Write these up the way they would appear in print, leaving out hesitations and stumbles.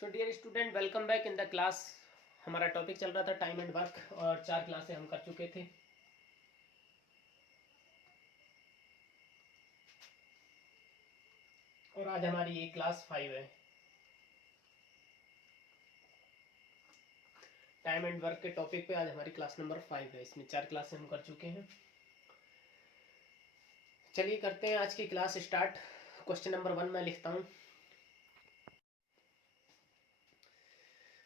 So dear student, welcome back in the class. हमारा topic चल रहा था टाइम एंड वर्क और 4 क्लासें हम कर चुके थे। और आज हमारी ये क्लास 5 है। टाइम एंड वर्क के टॉपिक पे आज हमारी क्लास नंबर 5 है। इसमें 4 क्लासें हम कर चुके हैं। चलिए करते हैं आज की क्लास स्टार्ट। क्वेश्चन नंबर 1 मैं लिखता हूँ।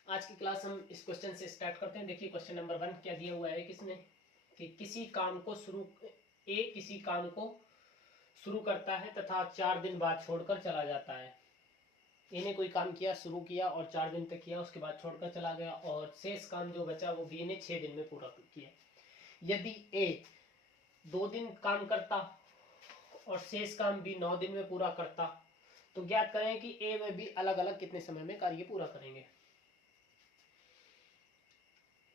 आज की क्लास हम इस क्वेश्चन से स्टार्ट करते हैं। देखिए क्वेश्चन नंबर 1 क्या दिया हुआ है किसमें कि किसी काम को शुरू करता है तथा 4 दिन बाद छोड़कर चला जाता है। ए ने कोई काम किया, शुरू किया और 4 दिन तक किया, उसके बाद छोड़कर चला गया और शेष काम जो बचा वो बी ने 6 दिन में पूरा किया। यदि ए 2 दिन काम करता और शेष काम बी 9 दिन में पूरा करता तो ज्ञात करें कि ए व बी अलग अलग कितने समय में कार्य पूरा करेंगे।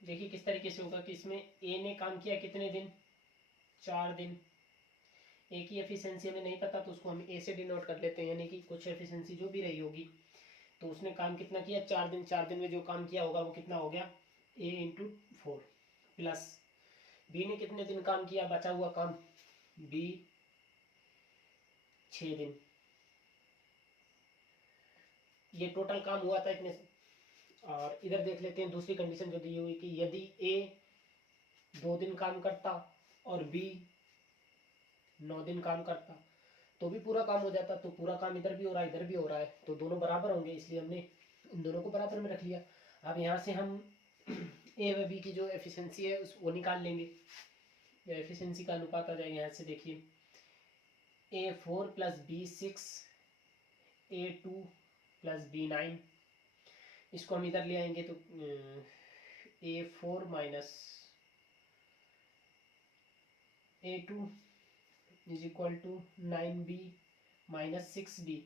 देखिए किस तरीके से होगा कि इसमें ए ने काम किया कितने दिन, 4 दिन। ए की एफिशिएंसी हमें नहीं पता तो उसको हम ए से डिनोट कर लेते हैं, यानी कि कुछ एफिशिएंसी जो भी रही होगी। तो उसने काम कितना किया, 4 दिन। 4 दिन में जो काम किया होगा वो कितना हो गया, ए इंटू 4 प्लस बी ने कितने दिन काम किया, बचा हुआ काम बी 6 दिन। ये टोटल काम हुआ था इतने। और इधर देख लेते हैं दूसरी कंडीशन जो दी हुई कि यदि ए 2 दिन काम करता और बी 9 दिन काम करता तो भी पूरा काम हो जाता। तो पूरा काम इधर भी हो रहा है इधर भी हो रहा है तो दोनों बराबर होंगे, इसलिए हमने इन दोनों को बराबर में रख लिया। अब यहाँ से हम ए व बी की जो एफिशिएंसी है वो निकाल लेंगे। एफिशिएंसी का अनुपात आ जाएगा यहाँ से। देखिए A4 plus B6, A2 plus B9। इसको हम इधर ले आएंगे तो A4 minus A2 is equal to 9B minus 6B।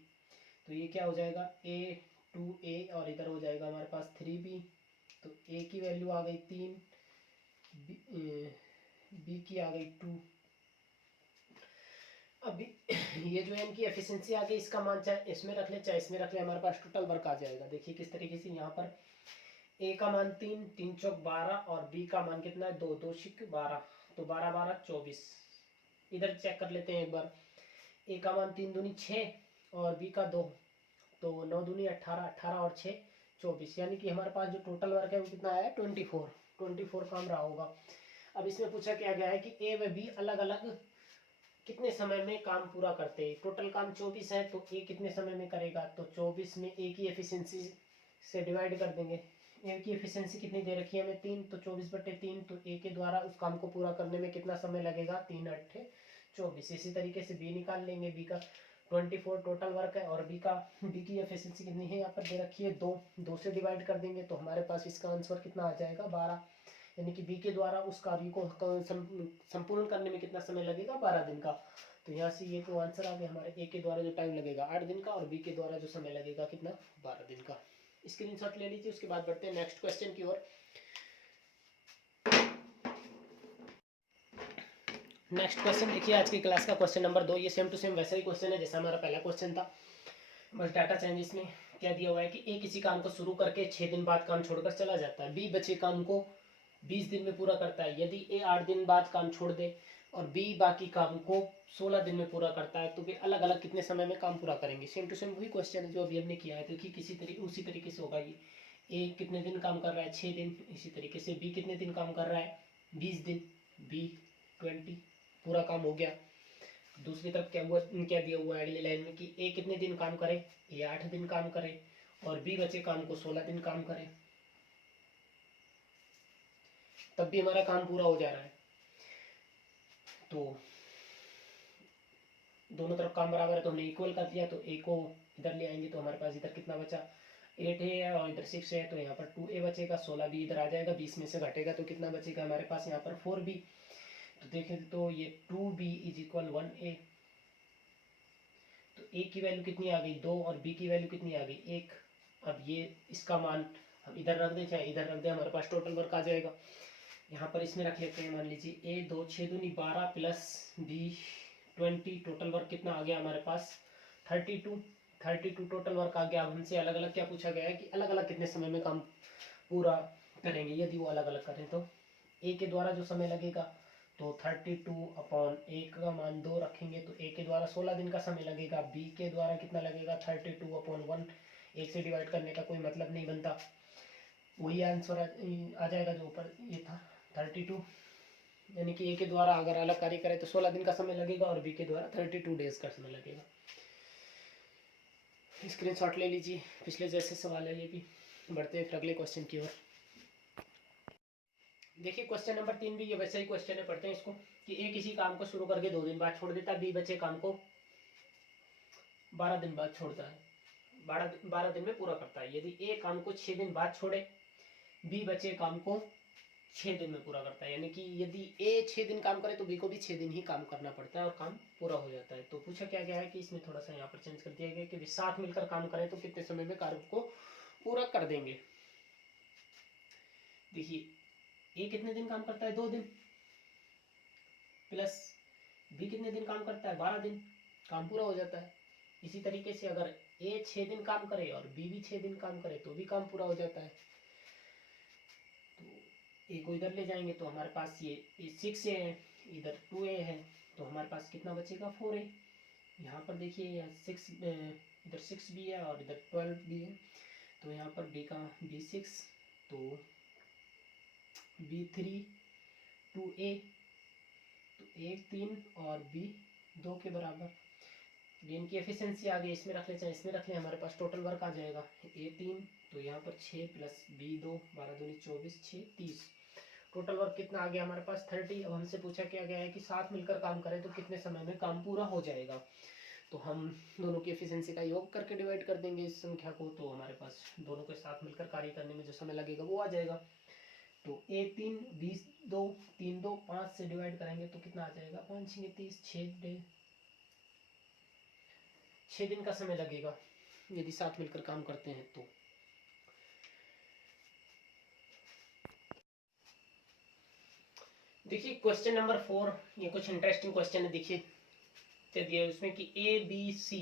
तो ये क्या हो जाएगा, A2A और इधर हो जाएगा हमारे पास 3B। तो A की वैल्यू आ गई 3, B की आ गई 2। अब ये जो है इनकी एफिशिएंसी आ गई, इसका मान चाहे इसमें रख ले चाहे इसमें रख ले, हमारे पास टोटल वर्क आ जाएगा। देखिए किस तरीके से, यहाँ पर ए का मान 3, 3 चौक 12 और बी का मान कितना है 2, 2 छिक 12, तो 12 12 24। इधर चेक कर लेते हैं एक बार। ए का मान 3 दूनी 6 और बी का 2, तो 9 दूनी 18, 18 और 6 24, यानी कि हमारे पास जो टोटल वर्क है वो कितना आया, 24 काम रहा होगा। अब इसमें पूछा क्या गया है कि ए व बी अलग अलग कितने समय में काम पूरा करते हैं। टोटल काम 24 है तो ए कितने समय में करेगा, तो 24 में ए की एफिशिएंसी से डिवाइड कर देंगे। ए की एफिशिएंसी कितनी दे रखी है हमें 3, तो 24/3। तो ए के द्वारा उस काम को पूरा करने में कितना समय लगेगा, 3 8 24। इसी तरीके से बी निकाल लेंगे। बी का 24 टोटल वर्क है और बी की एफिशिएंसी कितनी है यहाँ पर दे रखी है 2, 2 से डिवाइड कर देंगे तो हमारे पास इसका आंसर कितना आ जाएगा 12। यानी कि बी के द्वारा उस कार्य को संपूर्ण करने में कितना समय लगेगा, 12 दिन का। तो यहाँ से ये तो आंसर आ गया हमारे। ए के द्वारा जो टाइम लगेगा 8 दिन का और बी के द्वारा जो समय लगेगा कितना, 12 दिन का। स्क्रीनशॉट ले लीजिए। उसके बाद बढ़ते हैं नेक्स्ट क्वेश्चन की ओर। नेक्स्ट क्वेश्चन देखिए आज की क्लास का क्वेश्चन नंबर 2। ये सेम टू सेम वैसा ही क्वेश्चन है जैसा हमारा पहला क्वेश्चन था, बस डाटा चेंज। इसमें क्या दिया हुआ है कि ए किसी काम को शुरू करके 6 दिन बाद काम छोड़कर चला जाता है। बी बचे काम को 20 दिन में पूरा करता है। यदि ए 8 दिन बाद काम छोड़ दे और बी बाकी काम को 16 दिन में पूरा करता है तो वे अलग अलग कितने समय में काम पूरा करेंगे। सेम टू सेम वही क्वेश्चन है जो अभी हमने किया है। देखिए उसी तरीके से होगा ये। ए कितने दिन काम कर रहा है, 6 दिन। इसी तरीके से बी कितने दिन काम कर रहा है, 20 दिन। बी 20, पूरा काम हो गया। दूसरी तरफ क्या दिया हुआ है अगली लाइन में कि ए कितने दिन काम करे, ए 8 दिन काम करे और बी बचे काम को 16 दिन काम करे, तब भी हमारा काम पूरा हो जा रहा है। तो दोनों तरफ काम बराबर है तो हमने इक्वल कर दिया। तो ए को इधर ले आएंगे तो हमारे पास इधर कितना बचा, 8 है और इधर 6 है, तो यहाँ पर 2a बचेगा। 16 भी इधर आ जाएगा, 20 में से घटेगा तो कितना बचेगा हमारे पास यहाँ पर 4b। तो देखें तो ये 2b इज इक्वल 1a। तो a की वैल्यू कितनी आ गई 2 और b की वैल्यू कितनी आ गई 1। अब ये इसका मान हम इधर रख दें चाहे इधर रख दें, हमारे पास टोटल वर्क आ जाएगा। यहाँ पर इसमें रख लेते हैं, मान लीजिए a 2 6 दूनी 12 प्लस b 20। टोटल वर्क कितना आ गया हमारे पास 32। 32 टोटल वर्क आ गया। अब हमसे अलग अलग क्या पूछा गया है कि अलग अलग कितने समय में काम पूरा करेंगे। यदि वो अलग अलग करें तो ए के द्वारा जो समय लगेगा तो 32 अपॉन ए का मान 2 रखेंगे तो ए के द्वारा 16 दिन का समय लगेगा। बी के द्वारा कितना लगेगा 32 अपॉन 1, एक से डिवाइड करने का कोई मतलब नहीं बनता, वही आंसर आ जाएगा जो ऊपर ये था 32। यानी कि ए के द्वारा अगर अलग कार्य करें तो 16 दिन का समय लगेगा और बी के द्वारा 32 डेज का समय लगेगा। स्क्रीनशॉट ले लीजिए, पिछले जैसे सवाल है ये भी। बढ़ते हैं फिर अगले क्वेश्चन की ओर। देखिए क्वेश्चन नंबर 3 भी ये वैसा ही क्वेश्चन है, पढ़ते हैं इसको कि ए किसी काम को शुरू करके 2 दिन बाद छोड़ देता है, बी बचे काम को 12 दिन बाद छोड़ता है, 12 दिन में पूरा करता है। यदि ए काम को 6 दिन बाद छोड़े, बी बचे काम को 6 दिन में पूरा करता है। यानी कि यदि ए 6 दिन काम करे तो बी को भी 6 दिन ही काम करना पड़ता है और काम पूरा हो जाता है। तो पूछा क्या गया है कि इसमें थोड़ा सा यहाँ पर चेंज कर दिया गया कि साथ मिलकर काम करें तो कितने समय में कार्य को पूरा कर देंगे। देखिए ए कितने दिन काम करता है 2 दिन, प्लस बी कितने दिन काम करता है 12 दिन, काम पूरा हो जाता है। इसी तरीके से अगर ए 6 दिन काम करे और बी भी 6 दिन काम करे तो भी काम पूरा हो जाता है। तो ए को इधर ले जाएंगे तो हमारे पास ये 6 ए है, इधर 2a है, तो हमारे पास कितना बचेगा 4a। यहाँ पर देखिए 6 इधर 6 भी है और इधर 12 भी है, तो यहाँ पर बी का b6 तो b3 2a, तो a 3 और b 2 के बराबर। इनकी एफिशिएंसी आ गई, इसमें रख ले चाहे इसमें रख ले, हमारे पास टोटल वर्क आ जाएगा a 3 तो यहाँ पर 6 प्लस b 2, 12 दूनी 24, 6 30, टोटल वर्क कितना आ गया हमारे पास 30। अब हमसे पूछा क्या गया है कि साथ मिलकर काम करें तो कितने समय में काम पूरा हो जाएगा। तो हम दोनों की एफिशिएंसी का योग करके डिवाइड कर देंगे इस संख्या को, तो हमारे पास दोनों के साथ मिलकर कार्य करने में जो समय लगेगा वो आ जाएगा। तो a 3 20 2 3 2 5 से डिवाइड करेंगे तो कितना आ जाएगा 5 6 30, 6 दिन का समय लगेगा यदि साथ मिलकर काम करते हैं तो। देखिए क्वेश्चन नंबर 4, ये कुछ इंटरेस्टिंग क्वेश्चन है। देखिए दिया उसमें कि ए बी सी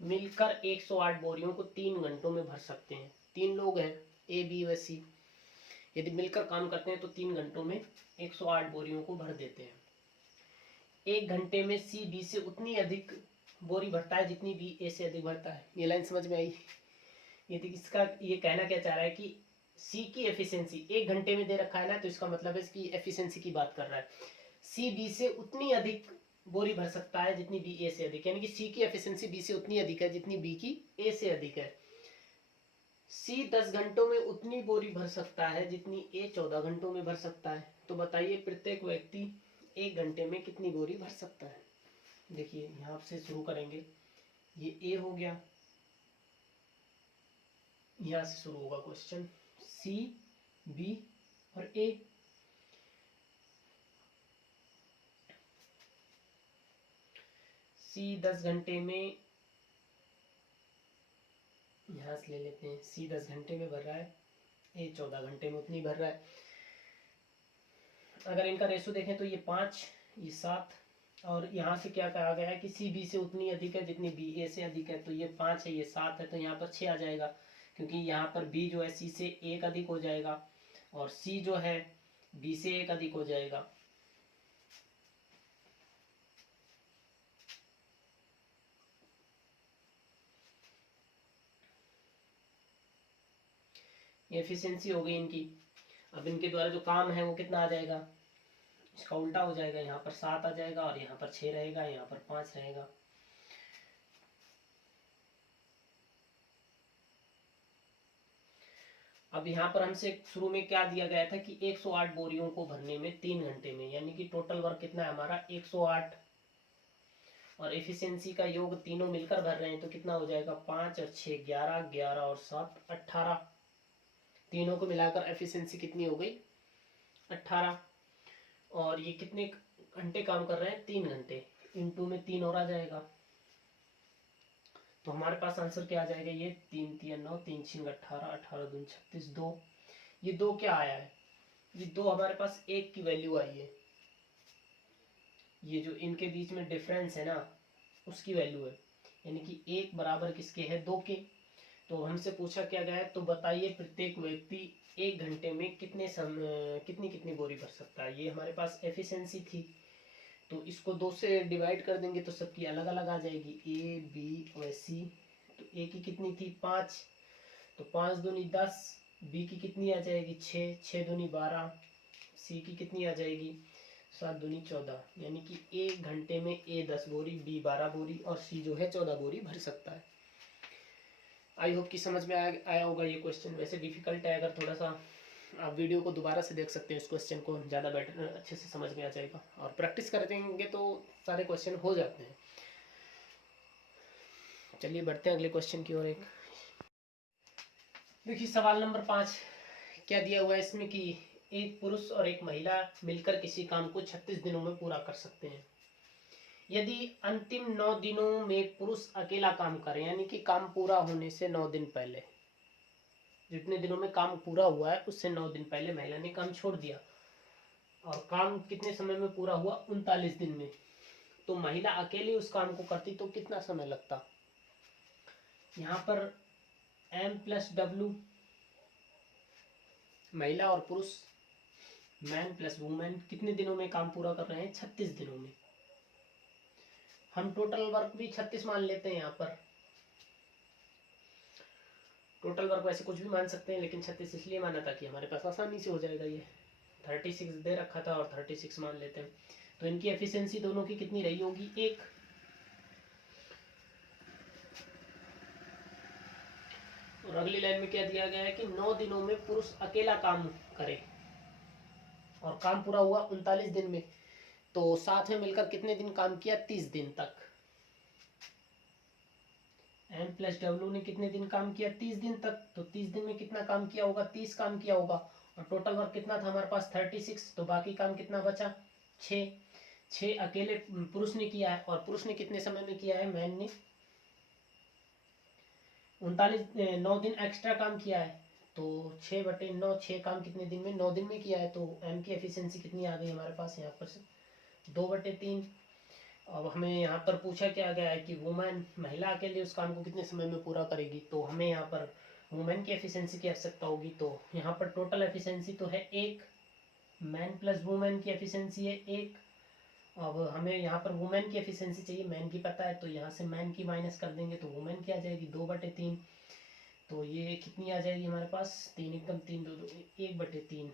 मिलकर 108 बोरियों को 3 घंटों में भर सकते हैं। 3 लोग हैं ए बी व सी, यदि मिलकर काम करते हैं तो 3 घंटों में 108 बोरियों को भर देते हैं। 1 घंटे में सी बी से उतनी अधिक बोरी भरता है जितनी बी ए से अधिक भरता है। ये लाइन समझ में आई। यदि इसका ये कहना क्या चाह रहा है कि सी की एफिशिएंसी 1 घंटे में दे रखा है ना, तो इसका मतलब है इसकी एफिशिएंसी की बात कर रहा है। सी बी से उतनी अधिक बोरी भर सकता है जितनी बी ए से अधिक, यानी कि सी की एफिशिएंसी बी से उतनी अधिक है जितनी बी की ए से अधिक है। सी 10 घंटों में उतनी बोरी भर सकता है जितनी ए 14 घंटों में भर सकता है। तो बताइए प्रत्येक व्यक्ति 1 घंटे में कितनी बोरी भर सकता है। देखिए यहाँ से शुरू करेंगे, ये ए हो गया, यहाँ से शुरू होगा क्वेश्चन, सी बी और ए। सी 10 घंटे में, यहाँ से ले लेते हैं, सी 10 घंटे में भर रहा है, ए 14 घंटे में उतनी भर रहा है। अगर इनका रेशो देखें तो ये 5 ये 7, और यहाँ से क्या कहा गया है कि सी बी से उतनी अधिक है जितनी बी ए से अधिक है, तो ये 5 है ये 7 है, तो यहाँ पर 6 आ जाएगा, क्योंकि यहाँ पर बी जो है सी से 1 अधिक हो जाएगा और सी जो है बी से 1 अधिक हो जाएगा। एफिशिएंसी हो गई इनकी। अब इनके द्वारा जो काम है वो कितना आ जाएगा, इसका उल्टा हो जाएगा, यहाँ पर 7 आ जाएगा और यहाँ पर 6 रहेगा, यहाँ पर 5 रहेगा। अब यहाँ पर हमसे शुरू में क्या दिया गया था कि 108 बोरियों को भरने में 3 घंटे में, यानी कि टोटल वर्क कितना है हमारा 108, और एफिशिएंसी का योग तीनों मिलकर भर रहे हैं तो कितना हो जाएगा 5 और 6 11, 11 और 7 18, तीनों को मिलाकर एफिशिएंसी कितनी हो गई 18। और ये कितने घंटे काम कर रहे हैं 3 घंटे, इंटू में 3 और आ जाएगा, तो हमारे पास आंसर क्या आ जाएगा, ये 3 3 9 3 6 18, 18 दूनी 36, 2, ये 2 क्या आया है, ये 2 हमारे पास 1 की वैल्यू आई है, ये जो इनके बीच में डिफरेंस है ना उसकी वैल्यू है। यानी कि 1 बराबर किसके है 2 के। तो हमसे पूछा क्या गया है, तो बताइए प्रत्येक व्यक्ति 1 घंटे में कितनी कितनी बोरी भर सकता है। ये हमारे पास एफिशिएंसी थी, तो इसको 2 से डिवाइड कर देंगे तो सबकी अलग अलग आ जाएगी, ए बी और सी। तो ए की कितनी थी 5, तो 5 दूनी 10, बी की कितनी आ जाएगी 6, 6 दूनी 12, सी की कितनी आ जाएगी 7 दूनी 14। यानी कि 1 घंटे में ए 10 बोरी, बी 12 बोरी और सी जो है 14 बोरी भर सकता है। आई होप कि समझ में आया होगा ये क्वेश्चन। वैसे डिफिकल्ट है, अगर थोड़ा सा आप वीडियो को दोबारा से देख सकते हैं, इस क्वेश्चन को ज़्यादा बेटर अच्छे से समझ में आ जाएगा, और प्रैक्टिस कर देंगे तो सारे क्वेश्चन हो जाते हैं। चलिए बढ़ते हैं अगले क्वेश्चन की ओर। एक देखिए सवाल नंबर 5 क्या दिया हुआ है इसमें कि एक पुरुष और एक महिला मिलकर किसी काम को 36 दिनों में पूरा कर सकते हैं। यदि अंतिम 9 दिनों में पुरुष अकेला काम करे, यानी कि काम पूरा होने से 9 दिन पहले, जितने दिनों में काम पूरा हुआ है उससे 9 दिन पहले महिला ने काम छोड़ दिया, और काम कितने समय में पूरा हुआ 39 दिन में, तो महिला अकेले उस काम को करती तो कितना समय लगता। यहाँ पर M+W, महिला और पुरुष, मैन प्लस वुमेन कितने दिनों में काम पूरा कर रहे हैं 36 दिनों में। हम टोटल वर्क भी 36 मान लेते हैं। यहाँ पर टोटल वर्क वैसे कुछ भी मान सकते हैं, लेकिन 36 इसलिए माना था कि हमारे पास आसानी से हो जाएगा। ये 36 दे रखा था और 36 मान लेते हैं। तो इनकी एफिशिएंसी दोनों की कितनी रही होगी 1। और अगली लाइन में क्या दिया गया है कि 9 दिनों में पुरुष अकेला काम करे और काम पूरा हुआ 39 दिन में, तो साथ में मिलकर कितने दिन काम किया 30 दिन तक। M+W ने कितने दिन काम किया 30 दिन तक, तो 30 दिन में कितना काम किया होगा 30 काम किया होगा, और टोटल वर्क कितना था हमारे पास 36, तो बाकी काम कितना बचा 6। 6 अकेले पुरुष ने किया है, और पुरुष ने कितने समय में किया है मैन ने 9 दिन एक्स्ट्रा काम किया है, तो 6/9, 6 काम कितने दिन में 9 दिन में किया है, तो M की एफिशिएंसी कितनी आ गई हमारे पास यहाँ पर से 2/3। अब हमें यहाँ पर पूछा क्या गया है कि वुमेन, महिला अकेले उस काम को कितने समय में पूरा करेगी, तो हमें यहाँ पर वुमेन की एफिशिएंसी की आवश्यकता होगी। तो यहाँ पर टोटल एफिशिएंसी तो है 1, मैन प्लस वुमेन की एफिशिएंसी है 1। अब हमें यहाँ पर वुमेन की एफिशिएंसी चाहिए, मैन की पता है, तो यहाँ से मैन की माइनस कर देंगे तो वुमेन की आ जाएगी 2/3। तो ये कितनी आ जाएगी हमारे पास 3 एकदम 3 2 1/3।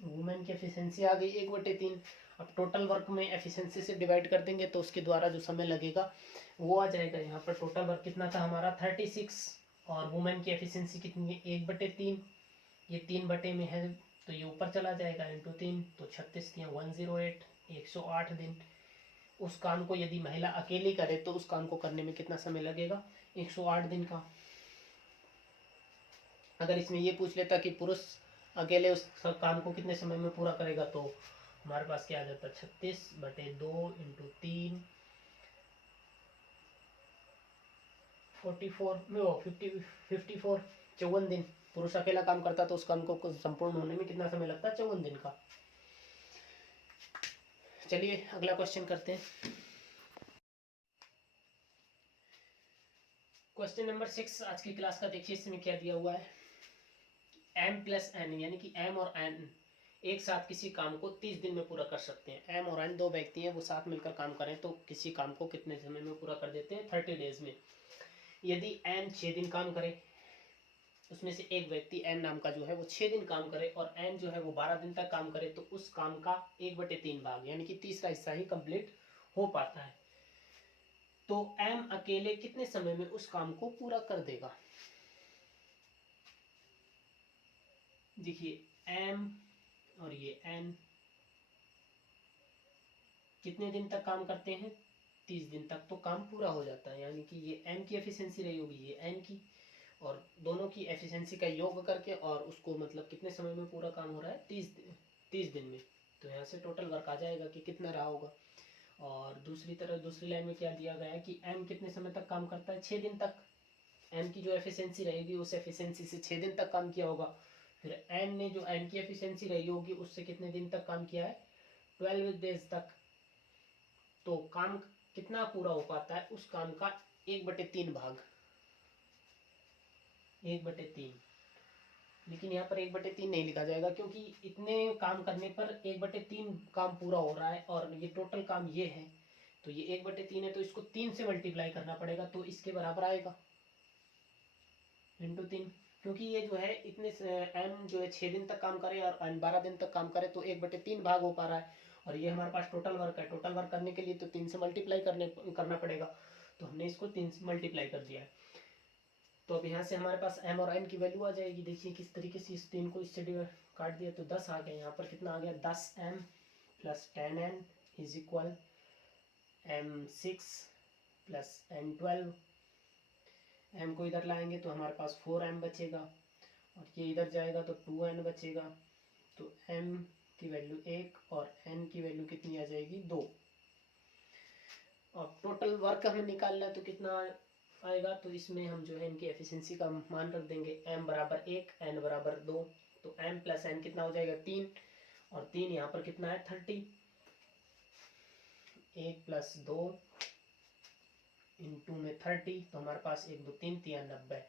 वुमेन की एफिशिएंसी आ गई 1/3। अब टोटल वर्क में एफिशिएंसी से डिवाइड कर देंगे तो उसके द्वारा जो समय लगेगा वो आ जाएगा। यहाँ पर टोटल वर्क कितना था हमारा 36, और वुमेन की एफिशिएंसी कितनी है 1/3। ये 3 बटे में है तो ये ऊपर चला जाएगा इंटू 3, तो 36 108, 108 दिन। उस काम को यदि महिला अकेली करे तो उस काम को करने में कितना समय लगेगा 108 दिन का। अगर इसमें ये पूछ लेता कि पुरुष अकेले उस सब काम को कितने समय में पूरा करेगा, तो हमारे पास क्या आ जाता 36/2 इंटू 3 44 में 54 54 दिन। पुरुष अकेला काम करता तो उस काम को संपूर्ण होने में कितना समय लगता 54 दिन का। चलिए अगला क्वेश्चन करते हैं। क्वेश्चन नंबर 6 आज की क्लास का देखिए, इसमें क्या दिया हुआ है। M+N यानी कि M और N एक साथ किसी काम को 30 दिन में पूरा कर सकते हैं। M और N 2 व्यक्ति हैं, वो साथ मिलकर काम करें तो किसी काम को कितने समय में पूरा कर देते हैं 30 डेज में। यदि N 6 दिन काम करे, उसमें से एक व्यक्ति N नाम का जो है वो 6 दिन काम करे और N जो है वो 12 दिन तक काम करे, तो उस काम का 1/3 भाग यानी कि तीसरा हिस्सा ही कंप्लीट हो पाता है। तो M अकेले कितने समय में उस काम को पूरा कर देगा। देखिए M और ये N कितने दिन तक काम करते हैं 30 दिन तक, तो काम पूरा हो जाता है। यानी कि ये M की एफिशिएंसी रही होगी, ये N की, और दोनों की एफिशिएंसी का योग करके और उसको मतलब कितने समय में पूरा काम हो रहा है 30 दिन में। तो यहाँ से टोटल वर्क आ जाएगा कि कितना रहा होगा। और दूसरी तरफ दूसरी लाइन में क्या दिया गया है कि M कितने समय तक काम करता है 6 दिन तक। M की जो एफिशिएंसी रहेगी उस एफिशिएंसी से 6 दिन तक काम किया होगा। फिर N ने जो N की एफिशिएंसी रही होगी उससे कितने दिन तक काम किया है 12 डेज तक। तो काम कितना पूरा हो पाता है उस काम का 1/3 भाग, 1/3। लेकिन यहाँ पर 1/3 नहीं लिखा जाएगा क्योंकि इतने काम करने पर 1/3 काम पूरा हो रहा है और ये टोटल काम ये है, तो ये 1/3 है तो इसको 3 से मल्टीप्लाई करना पड़ेगा, तो इसके बराबर आएगा इंटू 3। क्योंकि ये जो है इतने एम जो है 6 दिन तक काम करे और एन 12 दिन तक काम करे तो 1/3 भाग हो पा रहा है, और ये हमारे पास टोटल वर्क है। टोटल वर्क करने के लिए तो 3 से मल्टीप्लाई करना पड़ेगा, तो हमने इसको 3 से मल्टीप्लाई कर दिया है। तो अब यहाँ से हमारे पास एम और एन की वैल्यू आ जाएगी। देखिए किस तरीके से इस 3 को इससे काट दिया तो 10 आ गया। यहाँ पर कितना आ गया, 10m plus 10n is equal m6 plus n12। m को इधर लाएंगे तो हमारे पास 4m बचेगा, और ये इधर जाएगा तो 2n बचेगा। तो m की वैल्यू 1 और n की वैल्यू कितनी आ जाएगी, 2। और टोटल वर्क हमें निकालना है तो कितना आएगा, तो इसमें हम जो है इनकी एफिशिएंसी का मान रख देंगे, m बराबर 1 n बराबर 2। तो m प्लस n कितना हो जाएगा, 3, और 3 यहाँ पर कितना है, 30। 1 प्लस 2 इंटू में 30, तो हमारे पास 1 2 3 3 90।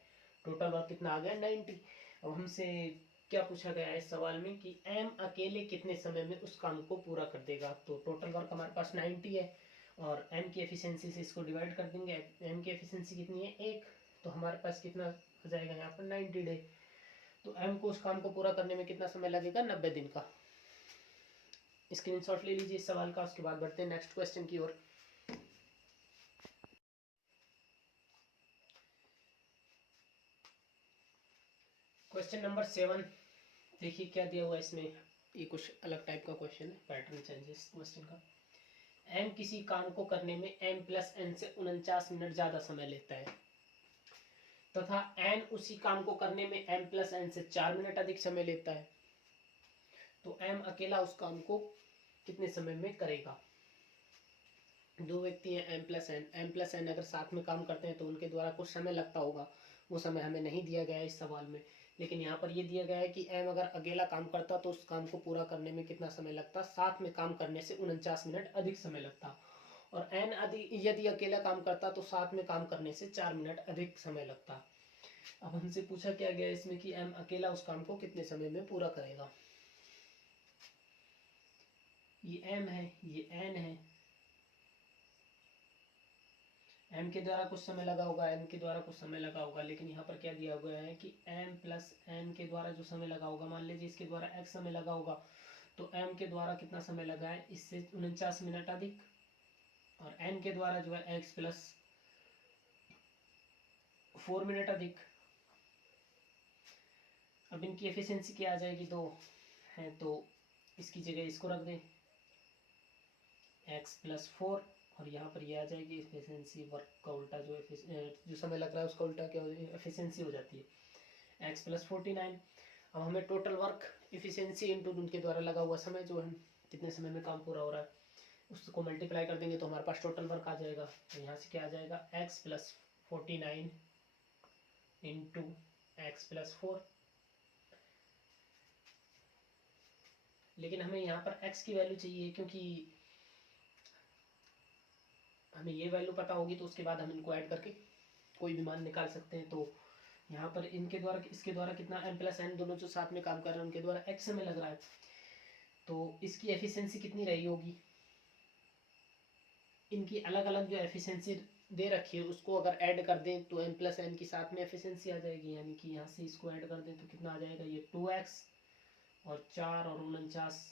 टोटल वर्क कितना आ गया, 90। अब हमसे क्या पूछा गया है इस सवाल में कि m अकेले कितने समय में उस काम को पूरा कर देगा। तो टोटल वर्क हमारे पास 90 है, और m की एफिशिएंसी से इसको डिवाइड कर देंगे। m की एफिशिएंसी कितनी है, 1, तो हमारे पास कितना हो जाएगा यहाँ पर 90 डे। तो m को उस काम को पूरा करने में कितना समय लगेगा, 90 दिन का। स्क्रीनशॉट ले लीजिए इस सवाल का। उसके बाद बढ़ते हैं नेक्स्ट क्वेश्चन की ओर। क्वेश्चन नंबर 7, देखिए क्या दिया हुआ है इसमें। ये कुछ अलग टाइप का क्वेश्चन है, पैटर्न चेंजेस क्वेश्चन का। m किसी काम को करने में m प्लस n से 49 मिनट ज्यादा समय लेता है, तथा n उसी काम को करने में m प्लस n से 4 मिनट अधिक समय लेता है। तो m अकेला उस काम को कितने समय में करेगा। दो व्यक्ति हैं m प्लस n अगर साथ में काम करते हैं तो उनके द्वारा कुछ समय लगता होगा, वो समय हमें नहीं दिया गया है इस सवाल में। लेकिन यहाँ पर ये दिया गया है कि m अगर अकेला काम करता तो उस काम को पूरा करने में कितना समय लगता, साथ में काम करने से 49 मिनट अधिक समय लगता। और n यदि अकेला काम करता तो साथ में काम करने से 4 मिनट अधिक समय लगता। अब हमसे पूछा क्या गया इसमें कि m अकेला उस काम को कितने समय में पूरा करेगा। ये m है, ये n है। m के द्वारा कुछ समय लगा होगा, n के द्वारा कुछ समय लगा होगा, लेकिन यहाँ पर क्या दिया गया है कि m प्लस n के द्वारा जो समय लगा होगा, मान लीजिए इसके द्वारा x समय लगा होगा, तो m के द्वारा कितना समय लगा है, इससे 49 मिनट अधिक, और n के द्वारा जो है x प्लस 4 मिनट अधिक। अब इनकी एफिशिएंसी क्या आ जाएगी, 2 है तो इसकी जगह इसको रख दें x प्लस 4, और यहाँ पर ये आ जाएगी एफिशिएंसी, वर्क का उल्टा जो समय लग रहा है उसका उल्टा क्या एफिशिएंसी हो जाती है, x प्लस 49। अब हमें टोटल वर्क एफिशिएंसी इंटू उनके द्वारा लगा हुआ समय, जो है कितने समय में काम पूरा हो रहा है, उसको मल्टीप्लाई कर देंगे तो हमारे पास टोटल वर्क आ जाएगा। तो यहाँ से क्या आ जाएगा, x plus 49 into x plus 4। लेकिन हमें यहाँ पर x की वैल्यू चाहिए, क्योंकि हमें ये वैल्यू पता होगी तो उसके बाद हम इनको ऐड करके कोई भी मान निकाल सकते हैं। तो यहाँ पर इनके द्वारा इसके द्वारा कितना m प्लस n दोनों जो साथ में काम कर रहे हैं उनके द्वारा x समय लग रहा है, तो इसकी एफिशिएंसी कितनी रही होगी। इनकी अलग अलग जो एफिशिएंसी दे रखी है उसको अगर ऐड कर दें तो m प्लस n की साथ में एफिशिएंसी आ जाएगी, यानी कि यहाँ से इसको ऐड कर दें तो कितना आ जाएगा, ये 2x और 4 और 49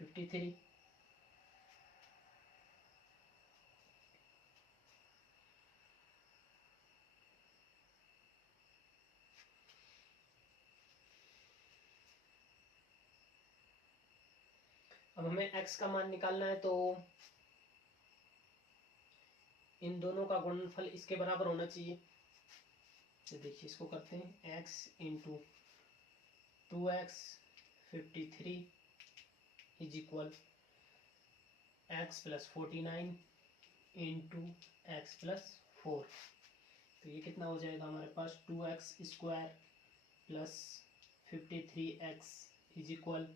53। अब हमें x का मान निकालना है, तो इन दोनों का गुणनफल इसके बराबर होना चाहिए। तो देखिए इसको करते हैं, x into 2x 53 is equal x plus 49 into x plus 4। तो ये कितना हो जाएगा हमारे पास, 2x square plus 53x is equal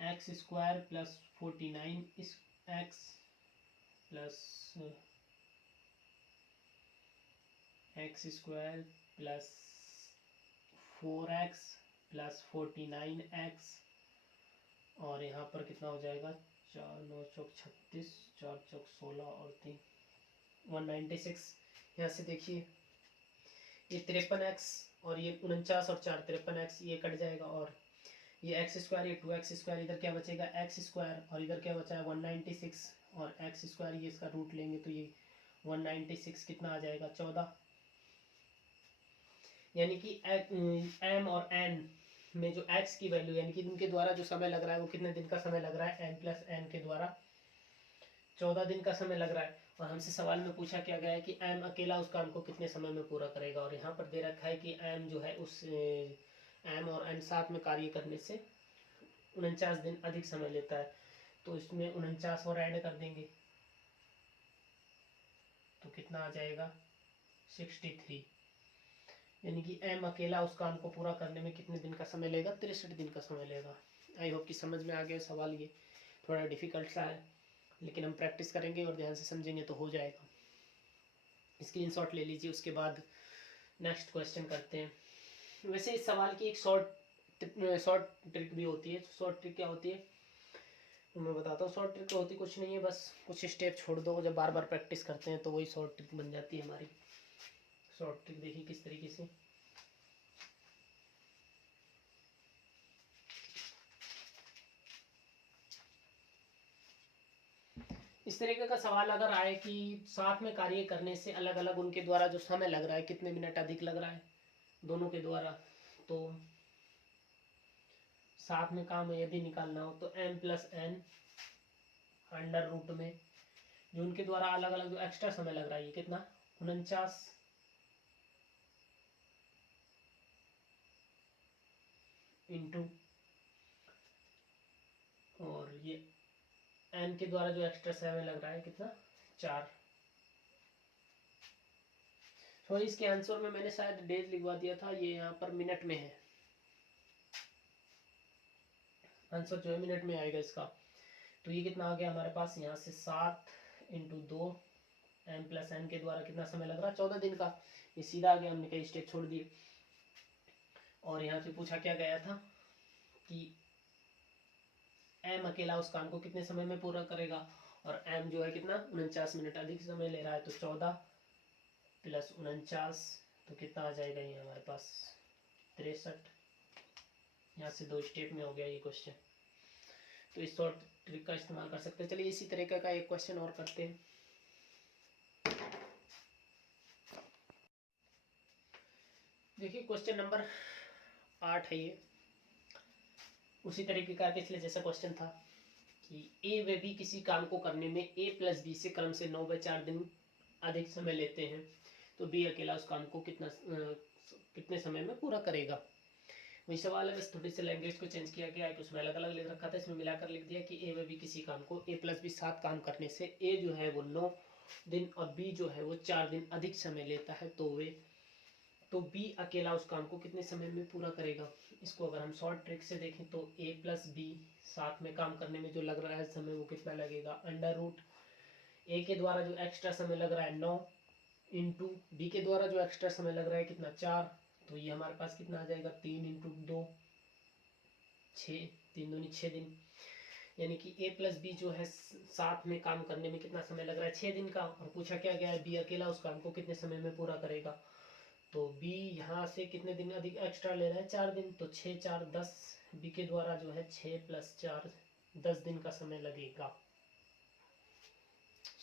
x square plus 49 इस x plus x square plus 4x plus 49x, और यहाँ पर कितना हो जाएगा, 4 9 चौक 36, 4 चौक 16 और 3 196। यहाँ से देखिए ये 53x और ये 49 और 4 53x, ये कट जाएगा, और ये एक्स स्क्वायर, ये 2x स्क्वायर, इधर क्या बचेगा एक्स स्क्वायर, और इधर क्या बचा है 196, और एक्स स्क्वायर ये इसका रूट लेंगे तो ये 196 कितना आ जाएगा 14। यानी कि m और n में जो x की वैल्यू, यानी कि इनके द्वारा जो समय लग रहा है वो कितने दिन का समय लग रहा है, m प्लस n के द्वारा 14 दिन का समय लग रहा है। और हमसे सवाल में पूछा क्या गया है कि m अकेला उस काम को कितने समय में पूरा करेगा, और यहाँ पर दे रखा है कि m जो है उस m और n साथ में कार्य करने से 49 दिन अधिक समय लेता है, तो इसमें 49 और ऐड कर देंगे तो कितना आ जाएगा 63। यानी कि m अकेला उस काम को पूरा करने में कितने दिन का समय लेगा, 63 दिन का समय लेगा। आई होप कि समझ में आ गया सवाल। ये थोड़ा डिफिकल्ट सा है, लेकिन हम प्रैक्टिस करेंगे और ध्यान से समझेंगे तो हो जाएगा। स्क्रीनशॉट ले लीजिए, उसके बाद नेक्स्ट क्वेश्चन करते हैं। वैसे इस सवाल की एक शॉर्ट ट्रिक भी होती है। शॉर्ट ट्रिक क्या होती है तो मैं बताता हूँ। शॉर्ट ट्रिक होती कुछ नहीं है, बस कुछ स्टेप छोड़ दो, जब बार बार प्रैक्टिस करते हैं तो वही शॉर्ट ट्रिक बन जाती है हमारी। शॉर्ट ट्रिक देखिए किस तरीके से। इस तरीके का सवाल अगर आए कि साथ में कार्य करने से अलग अलग उनके द्वारा जो समय लग रहा है, कितने मिनट अधिक लग रहा है दोनों के द्वारा, तो साथ में काम यदि निकालना हो तो m plus n under root में जो उनके द्वारा अलग अलग जो एक्स्ट्रा समय लग रहा है, ये कितना 49 इंटू, और ये n के द्वारा जो एक्स्ट्रा समय लग रहा है कितना 4। सॉरी, इसके आंसर में मैंने शायद डेज लिखवा दिया था, ये यहाँ पर मिनट में है। आंसर जो है मिनट में आएगा इसका। तो ये कितना आ गया हमारे पास, यहाँ से 7 इंटू 2 m प्लस n के द्वारा कितना समय लग रहा है 14 दिन का। ये सीधा आ गया, हमने कई स्टेप छोड़ दिए। और यहाँ से पूछा क्या गया था कि m अकेला उस काम को कितने समय में पूरा करेगा, और m जो है कितना 49 मिनट अधिक समय ले रहा है, तो 14 प्लस 49 तो कितना आ जाएगा ये हमारे पास 63। यहाँ से 2 स्टेप में हो गया ये क्वेश्चन। तो इस शॉर्ट ट्रिक का इस्तेमाल कर सकते हैं। चलिए इसी तरीके का एक क्वेश्चन और करते हैं। देखिए क्वेश्चन नंबर 8 है ये। उसी तरीके का पिछले जैसा क्वेश्चन था कि ए व बी किसी काम को करने में a प्लस बी से क्रम से 9/4 दिन अधिक समय लेते हैं, तो बी अकेला उस काम को कितने समय में पूरा करेगा। वही सवाल है, बस थोड़ी सी लैंग्वेज को चेंज किया गया है कि उसमें अलग अलग लिख रखा था, इसमें मिलाकर लिख दिया कि ए व बी किसी काम को a प्लस बी 7 काम करने से ए जो है वो 9 दिन और बी जो है वो 4 दिन अधिक समय लेता है, तो बी अकेला उस काम को कितने समय में पूरा करेगा। इसको अगर हम शॉर्ट ट्रिक से देखें तो ए प्लस बी साथ में काम करने में जो लग रहा है समय वो कितना लगेगा, अंडर रूट ए के द्वारा जो एक्स्ट्रा समय लग रहा है 9 इंटू बी के द्वारा जो एक्स्ट्रा समय लग रहा है कितना 4, तो ये हमारे पास कितना आ जाएगा 3 इंटू 2 6, 3 दूनी 6 दिन। यानी कि ए प्लस बी जो है साथ में काम करने में कितना समय लग रहा है 6 दिन का। और पूछा क्या गया है बी अकेला उस काम को कितने समय में पूरा करेगा, तो बी यहाँ से कितने दिन अधिक एक्स्ट्रा ले रहा है 4 दिन, तो 6 4 10, बी के द्वारा जो है 6 प्लस 4 10 दिन का समय लगेगा।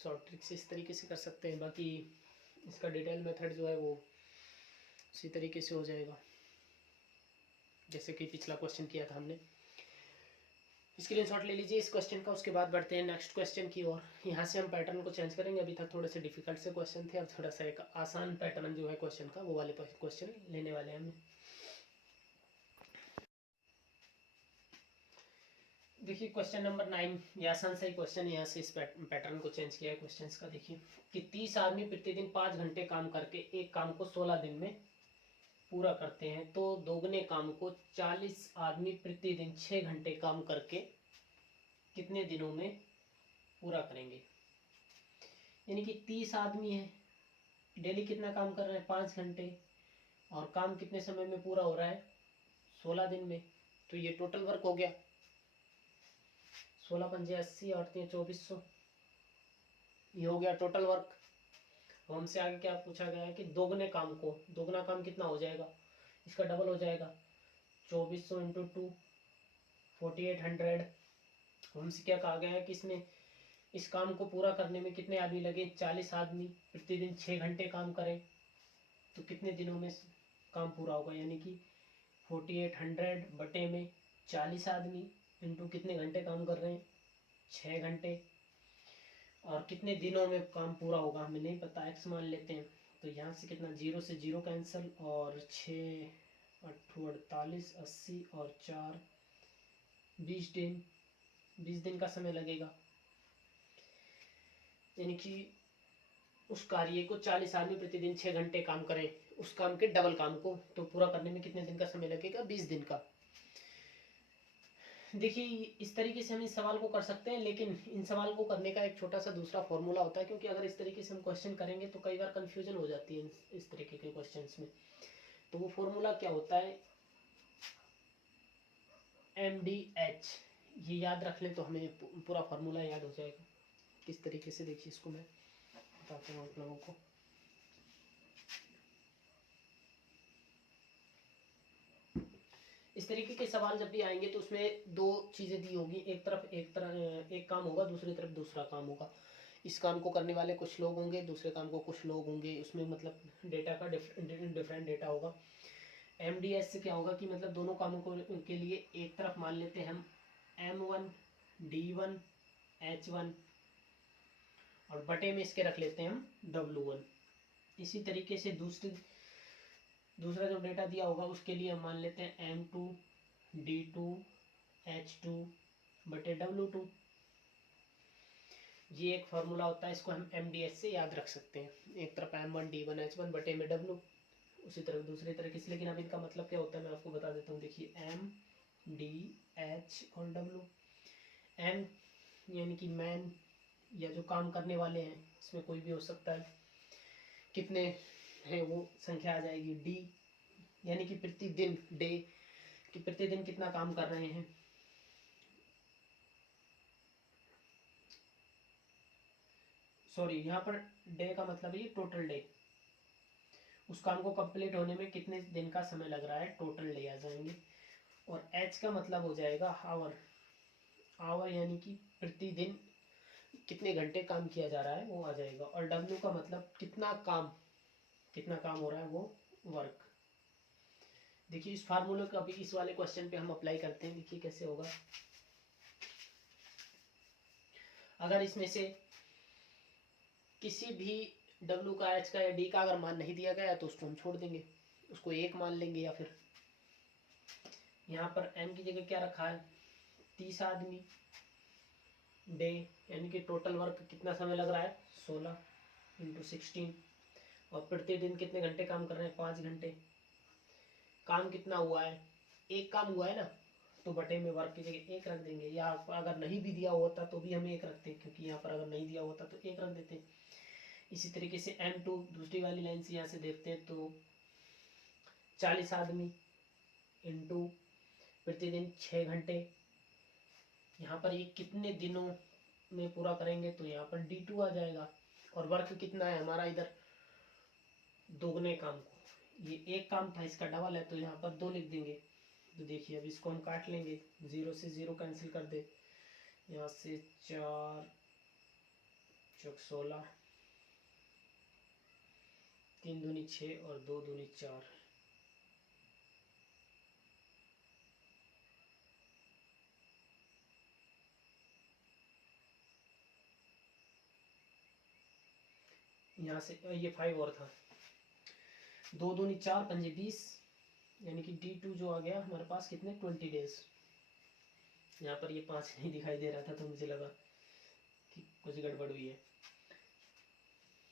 शॉर्ट ट्रिक से इस तरीके से कर सकते हैं, बाकी इसका डिटेल मेथड जो है वो इसी तरीके से हो जाएगा जैसे कि पिछला क्वेश्चन किया था हमने। स्क्रीनशॉट ले लीजिए इस क्वेश्चन का, उसके बाद बढ़ते हैं नेक्स्ट क्वेश्चन की ओर। यहाँ से हम पैटर्न को चेंज करेंगे। अभी तक थोड़े से डिफिकल्ट से क्वेश्चन थे, अब थोड़ा सा एक आसान पैटर्न जो है क्वेश्चन का वो वाले क्वेश्चन लेने वाले हैं हम। देखिए क्वेश्चन नंबर 9, ये आसान सा ही क्वेश्चन है। यहाँ से इस पैटर्न को चेंज किया है क्वेश्चन का। देखिए कि 30 आदमी प्रतिदिन 5 घंटे काम करके एक काम को 16 दिन में पूरा करते हैं, तो दोगुने काम को 40 आदमी प्रतिदिन 6 घंटे काम करके कितने दिनों में पूरा करेंगे। यानी कि 30 आदमी है, डेली कितना काम कर रहे हैं 5 घंटे, और काम कितने समय में पूरा हो रहा है 16 दिन में। तो ये टोटल वर्क हो गया 16 पंजे 80 और 2400, ये हो गया टोटल वर्क। हमसे आगे क्या पूछा गया है कि दोगुने काम को, दोगुना काम कितना हो जाएगा, इसका डबल हो जाएगा 2400 इंटू 2 4800। हमसे क्या कहा गया है कि इसमें इस काम को पूरा करने में कितने आदमी लगे, 40 आदमी, प्रतिदिन 6 घंटे काम करें तो कितने दिनों में काम पूरा होगा। यानी कि 4800 बटे में 40 आदमी इंटू कितने घंटे काम कर रहे हैं 6 घंटे, और कितने दिनों में काम पूरा होगा हमें नहीं पता, एक्स मान लेते हैं। तो यहाँ से कितना, 0 से 0 कैंसिल, और 6 8 48 80 और 4 20 दिन, 20 दिन का समय लगेगा। यानी कि उस कार्य को 40 आदमी प्रतिदिन 6 घंटे काम करें, उस काम के डबल काम को, तो पूरा करने में कितने दिन का समय लगेगा 20 दिन का। देखिए इस तरीके से हम इस सवाल को कर सकते हैं, लेकिन इन सवाल को करने का एक छोटा सा दूसरा फॉर्मूला होता है, क्योंकि अगर इस तरीके से हम क्वेश्चन करेंगे तो कई बार कंफ्यूजन हो जाती है इस तरीके के क्वेश्चंस में। तो वो फॉर्मूला क्या होता है, MDH, ये याद रख ले तो हमें पूरा फार्मूला याद हो जाएगा। किस तरीके से, देखिए इसको मैं बताता हूँ आप लोगों को। इस तरीके के सवाल जब भी आएंगे तो उसमें दो चीज़ें दी होगी, एक तरफ एक काम होगा, दूसरी तरफ दूसरा काम होगा। इस काम को करने वाले कुछ लोग होंगे, दूसरे काम को कुछ लोग होंगे, उसमें मतलब डेटा का डिफरेंट डेटा होगा। MDS से क्या होगा कि मतलब दोनों कामों को के लिए एक तरफ मान लेते हैं हम M1 D1 H1, और बटे में इसके रख लेते हैं हम W1। इसी तरीके से दूसरा जो डेटा दिया होगा उसके लिए हम मान लेते हैं M2 D2 H2 बटे W2। ये एक फार्मूला होता है, इसको हम MDS से याद रख सकते हैं। एक तरफ M1 D1 H1 बटे में W, उसी तरफ दूसरी तरीके से। लेकिन अब इनका मतलब क्या होता है मैं आपको बता देता हूँ। देखिए M D H और W। M यानी कि मैन, या जो काम करने वाले हैं, इसमें कोई भी हो सकता है, कितने है वो संख्या आ जाएगी। D यानी कि प्रतिदिन, डे कि प्रतिदिन कितना काम कर रहे हैं। सॉरी, यहाँ पर डे का मतलब है ये टोटल डे, उस काम को कंप्लीट होने में कितने दिन का समय लग रहा है, टोटल डे आ जाएंगे। और H का मतलब हो जाएगा आवर, आवर यानी कि प्रतिदिन कितने घंटे काम किया जा रहा है वो आ जाएगा। और W का मतलब कितना काम हो रहा है, वो वर्क। देखिए इस फार्मूले को अभी इस वाले क्वेश्चन पे हम अप्लाई करते हैं। देखिए कैसे होगा। अगर इसमें से किसी भी W का, H का या D का अगर मान नहीं दिया गया तो उसको हम छोड़ देंगे, उसको 1 मान लेंगे। या फिर यहाँ पर M की जगह क्या रखा है 30 आदमी, डे यानी कि टोटल वर्क कितना समय लग रहा है 16 इंटू 16, और प्रतिदिन कितने घंटे काम कर रहे हैं 5 घंटे। काम कितना हुआ है, एक काम हुआ है ना, तो बटे में वर्क की जगह 1 रख देंगे। या अगर नहीं भी दिया होता तो भी हम 1 रखते, क्योंकि यहाँ पर अगर नहीं दिया होता तो 1 रख देते। इसी तरीके से M2 दूसरी वाली लाइन से यहाँ से देखते हैं तो 40 आदमी इंटू प्रतिदिन 6 घंटे। यहाँ पर ये कितने दिनों में पूरा करेंगे, तो यहाँ पर D2 आ जाएगा। और वर्क कितना है हमारा, इधर दोगुने काम को, ये एक काम था इसका डबल है, तो यहाँ पर 2 लिख देंगे। तो देखिए अब इसको हम काट लेंगे, 0 से 0 कैंसिल कर दे, यहाँ से 4 चौक 16, 3 दूनी 6 और 2 दूनी 4। यहाँ से ये 5 और था, 2 दूनी 4 पंजे 20, यानी कि D2 जो आ गया हमारे पास कितने 20 डेज। यहाँ पर ये 5 नहीं दिखाई दे रहा था तो मुझे लगा कि कुछ गड़बड़ हुई है।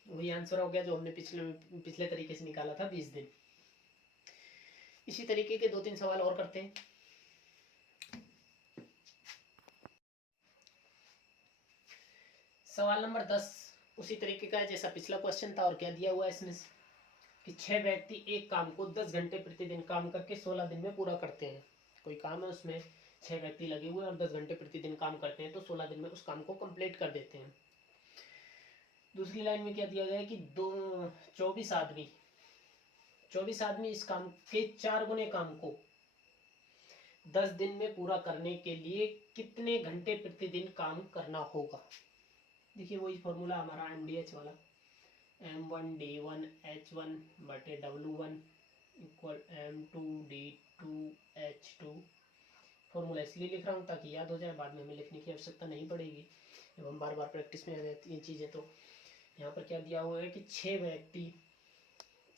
वही आंसर हो गया जो हमने पिछले तरीके से निकाला था 20 दिन। इसी तरीके के 2-3 सवाल और करते हैं। सवाल नंबर 10, उसी तरीके का है जैसा पिछला क्वेश्चन था। और क्या दिया हुआ है इसमें कि 6 व्यक्ति एक काम को 10 घंटे प्रतिदिन काम करके 16 दिन में पूरा करते हैं। कोई काम है उसमें 6 व्यक्ति लगे हुए हैं और 10 घंटे प्रतिदिन काम करते हैं तो 16 दिन में उस काम को कंप्लीट कर देते हैं। दूसरी लाइन में क्या दिया गया है कि 24 आदमी इस काम के 4 गुने काम को 10 दिन में पूरा करने के लिए कितने घंटे प्रतिदिन काम करना होगा। देखिए वही फॉर्मूला हमारा MDH वाला, M1D1H1 बटे W1 इक्वल M2D2H2। फॉर्मूला इसलिए लिख रहा हूँ ताकि याद हो जाए, बाद में हमें लिखने की आवश्यकता नहीं पड़ेगी जब हम बार बार प्रैक्टिस में आ जाती हैं चीज़ें। तो यहाँ पर क्या दिया हुआ है कि 6 व्यक्ति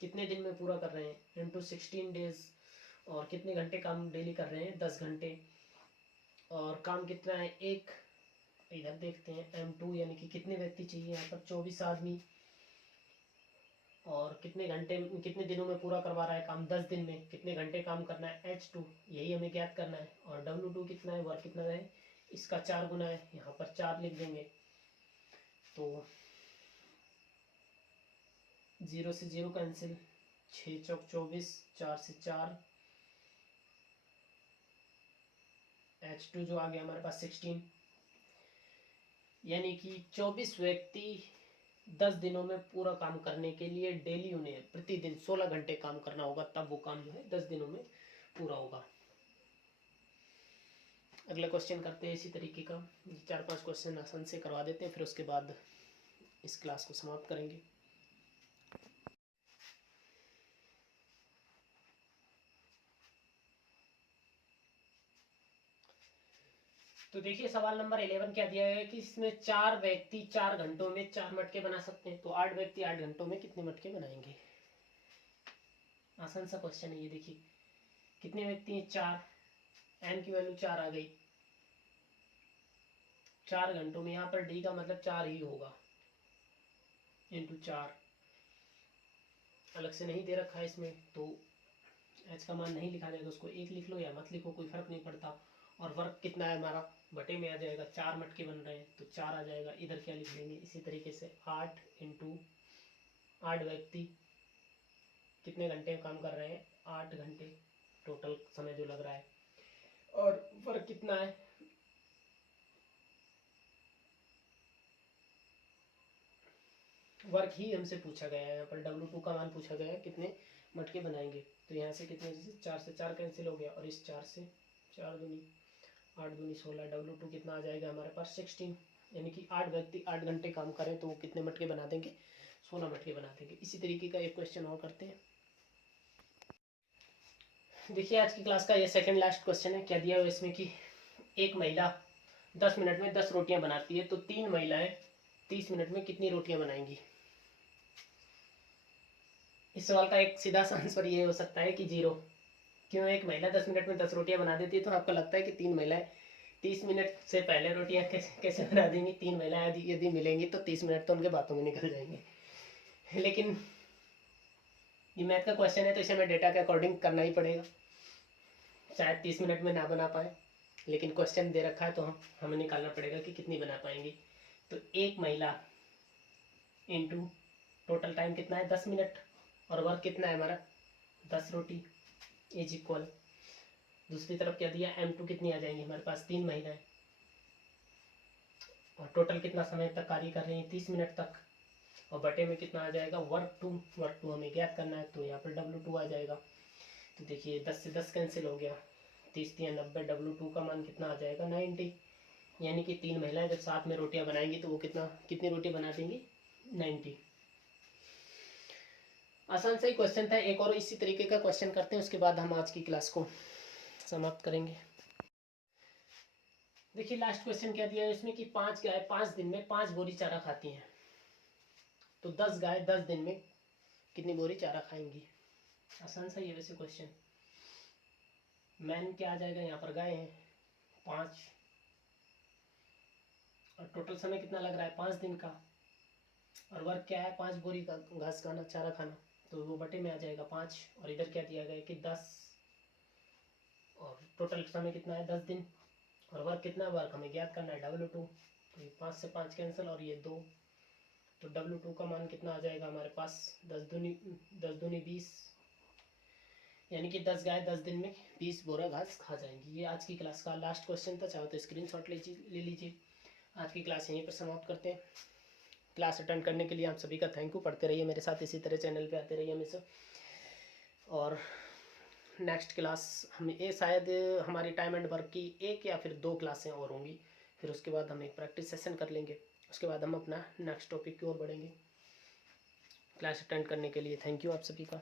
कितने दिन में पूरा कर रहे हैं इंटू 16 डेज, और कितने घंटे काम डेली कर रहे हैं 10 घंटे, और काम कितना है एक। इधर देखते हैं M2 यानी कि कितने व्यक्ति चाहिए यहाँ पर 24 आदमी, और कितने घंटे कितने दिनों में पूरा करवा रहा है काम 10 दिन में, कितने घंटे काम करना है H2 यही हमें ज्ञात करना है। और W2 कितना है, वर्क कितना है, इसका 4 गुना है, यहाँ पर 4 लिख देंगे। तो 0 से 0 कैंसिल, 6 चौक 24, 4 से 4, H2 जो आ गया हमारे पास 16, यानी कि 24 व्यक्ति 10 दिनों में पूरा काम करने के लिए डेली उन्हें प्रतिदिन 16 घंटे काम करना होगा, तब वो काम जो है 10 दिनों में पूरा होगा। अगला क्वेश्चन करते हैं इसी तरीके का, 4-5 क्वेश्चन आसान से करवा देते हैं, फिर उसके बाद इस क्लास को समाप्त करेंगे। तो देखिए सवाल नंबर 11 क्या दिया है कि इसमें 4 व्यक्ति 4 घंटों में 4 मटके बना सकते हैं, तो 8 व्यक्ति 8 घंटों में कितने मटके बनाएंगे। आसान सा क्वेश्चन है ये। देखिए कितने व्यक्ति हैं 4, एम की वैल्यू 4 आ गई 4 घंटों में, यहाँ पर डी का मतलब 4 ही होगा इंटू 4, अलग से नहीं दे रखा है इसमें, तो एच का मान नहीं लिखा जाएगा, उसको 1 लिख लो या मत लिखो कोई फर्क नहीं पड़ता। और वर्क कितना है हमारा बटे में आ जाएगा, 4 मटके बन रहे हैं तो 4 आ जाएगा, इधर क्या लिख देंगे इसी तरीके से 8 इंटू 8 व्यक्ति कितने घंटे काम कर रहे हैं 8 घंटे टोटल समय जो लग रहा है, और वर्क कितना है वर्क ही हमसे पूछा गया है, यहाँ पर W2 का मान पूछा गया है कितने मटके बनाएंगे। तो यहाँ से कितने 4 से 4 कैंसिल हो गया, और इस 4 से 4 दूनी 8 दूनी 16, W2 कितना आ जाएगा हमारे पास 16, यानी कि 8 व्यक्ति 8 घंटे काम करें तो वो कितने मटके बना देंगे 16 मटके बना देंगे। इसी तरीके का एक क्वेश्चन और करते हैं। देखिए आज की क्लास का ये सेकंड लास्ट क्वेश्चन है। क्या दिया हुआ इसमें कि एक महिला 10 मिनट में 10 रोटियां बनाती है, तो 3 महिलाएं 30 मिनट में कितनी रोटियां बनाएंगी। इस सवाल का एक सीधा सा आंसर ये हो सकता है कि 0। क्यों, एक महिला 10 मिनट में 10 रोटियां बना देती है, तो आपको लगता है कि 3 महिलाएं 30 मिनट से पहले रोटियां कैसे बना देंगी। 3 महिलाएं यदि मिलेंगी तो 30 मिनट तो उनके बातों में निकल जाएंगे। लेकिन ये मैथ का क्वेश्चन है तो इसे हमें डेटा के अकॉर्डिंग करना ही पड़ेगा, शायद 30 मिनट में ना बना पाए, लेकिन क्वेश्चन दे रखा है तो हमें निकालना पड़ेगा कि कितनी बना पाएंगी। तो एक महिला इंटू टोटल टाइम कितना है 10 मिनट, और वर्क कितना है हमारा 10 रोटी इज इक्वल, दूसरी तरफ क्या दिया M2 कितनी आ जाएंगी हमारे पास 3 महिलाएं, और टोटल कितना समय तक कार्य कर रही हैं 30 मिनट तक, और बटे में कितना आ जाएगा वर्क टू हमें ज्ञात करना है, तो यहाँ पर W2 आ जाएगा। तो देखिए 10 से 10 कैंसिल हो गया, 30 या 90, W2 का मान कितना आ जाएगा 90, यानी कि 3 महिलाएं जब साथ में रोटियां बनाएंगी तो वो कितनी रोटी बना देंगी 90। आसान सा ही क्वेश्चन था। एक और इसी तरीके का क्वेश्चन करते हैं, उसके बाद हम आज की क्लास को समाप्त करेंगे। देखिए लास्ट क्वेश्चन क्या दिया है इसमें कि 5 गाय 5 दिन में 5 बोरी चारा खाती हैं, तो 10 गाय 10 दिन में कितनी बोरी चारा खाएंगी। आसान सा ही है वैसे क्वेश्चन। मैन क्या आ जाएगा यहाँ पर गाय हैं 5, और टोटल समय कितना लग रहा है 5 दिन का, और वर्क क्या है 5 बोरी का घास खाना चारा खाना, तो वो बटे में आ जाएगा 5, और इधर क्या दिया गया कि 10, और टोटल समय कितना है 10 दिन, और वर्क कितना, वर्क हमें ज्ञात करना है W2, तो ये 5 से 5 कैंसिल, और ये 2, तो W2 का मान कितना आ जाएगा हमारे पास, 10 दूनी 20, यानी कि 10 गाय 10 दिन में 20 बोरा घास खा जाएंगी। ये आज की क्लास का लास्ट क्वेश्चन था, चाहो तो स्क्रीनशॉट ले लीजिए। आज की क्लास यहीं पर समाप्त करते हैं। क्लास अटेंड करने के लिए आप सभी का थैंक यू। पढ़ते रहिए मेरे साथ, इसी तरह चैनल पे आते रहिए हमेशा। और नेक्स्ट क्लास हम ये शायद हमारी टाइम एंड वर्क की 1 या फिर 2 क्लासें और होंगी, फिर उसके बाद हम एक प्रैक्टिस सेशन कर लेंगे, उसके बाद हम अपना नेक्स्ट टॉपिक की ओर बढ़ेंगे। क्लास अटेंड करने के लिए थैंक यू आप सभी का।